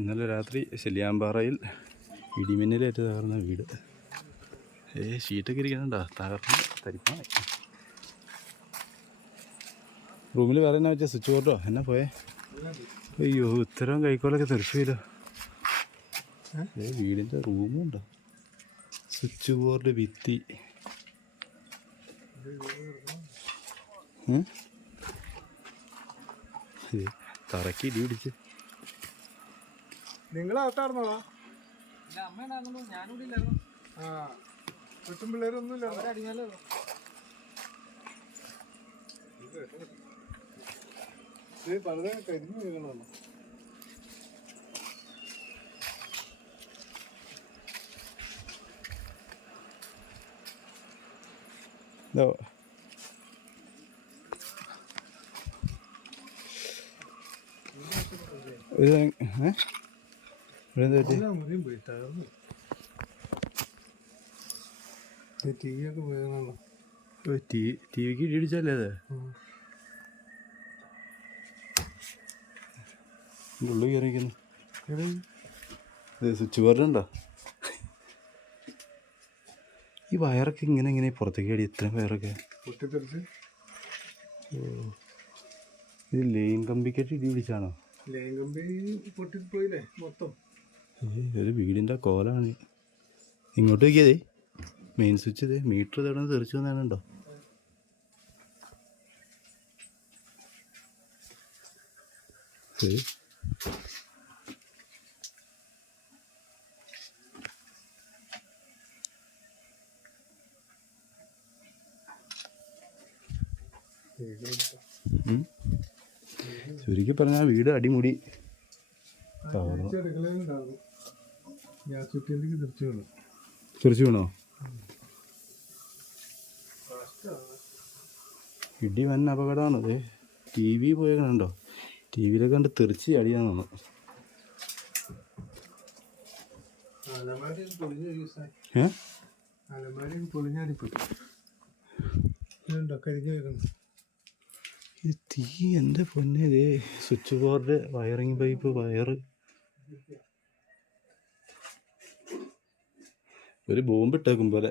ഇന്നലെ രാത്രി ശല്യാമ്പാറയിൽ ഇടിമിന്നലേറ്റ് തകർന്ന വീട്. ഷീറ്റൊക്കെ ഇരിക്കുന്നുണ്ടോ? തകർന്ന് തരിപ്പായി. റൂമിൽ വേറെ എന്നാ വെച്ചാൽ സ്വിച്ച് ബോർഡോ എന്നാ പോയേ? അയ്യോ, ഇത്തരം കൈക്കോലൊക്കെ തെറിച്ചില്ല. വീടിൻ്റെ റൂമുണ്ടോ? സ്വിച്ച് ബോർഡ്, ഭിത്തി. തറക്കി ഇടി പിടിച്ച്. നിങ്ങളകത്താർന്നോളാ? ആ, ചുറ്റും പിള്ളേരൊന്നുമില്ല. പലതരം കരിഞ്ഞു വീഴണമല്ലോ. മുറിയും പോയി തകർന്നു. ടി വി ഒക്കെ പോയതാണല്ലോ. ടി വിക്ക് ഇടിച്ചല്ലേ അത്? ഉള്ളു കയറിയിരിക്കുന്നു. സ്വിച്ച് ബോർഡുണ്ടോ? ഈ വയറൊക്കെ ഇങ്ങനെ പുറത്തേക്ക് അടി. ഇത്രയും വയറൊക്കെ പൊട്ടിത്തെറിച്ച്. ഇത് ലൈൻ കമ്പിക്കെട്ട് ഇടി പിടിച്ചാണോ? ലൈൻ കമ്പി പൊട്ടിപ്പോയില്ലേ മൊത്തം. ഒരു വീടിൻ്റെ കോലാണ്. ഇങ്ങോട്ട് വയ്ക്കിയതേ മെയിൻ സ്വിച്ച്. ഇതേ മീറ്റർ തടന്ന് തെറിച്ചു വന്നാണുണ്ടോ? ചുരുക്കി പറഞ്ഞാൽ വീട് അടിമുടി തെറിച്ചു വീണോ? ഇടി വൻ അപകടമാണ്. അതെ, ടി വി പോയതുണ്ടോ? ടി വിയിലൊക്കെ കണ്ട് തെറിച്ച് അടിയാന്നാണ്. ഈ തീ എൻ്റെ പൊന്നെ. ഇതേ സ്വിച്ച് ബോർഡ്, വയറിങ് പൈപ്പ്, വയറ്. ഒരു ബോംബിട്ടേക്കും പോലെ.